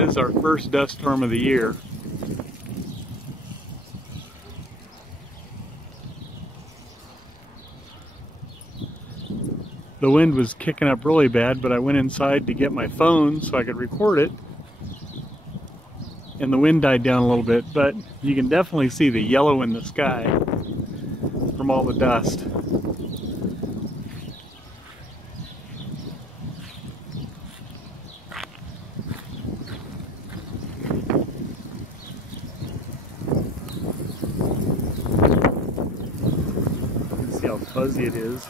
This is our first dust storm of the year. The wind was kicking up really bad, but I went inside to get my phone so I could record it. And the wind died down a little bit, but you can definitely see the yellow in the sky from all the dust. You can see how fuzzy it is.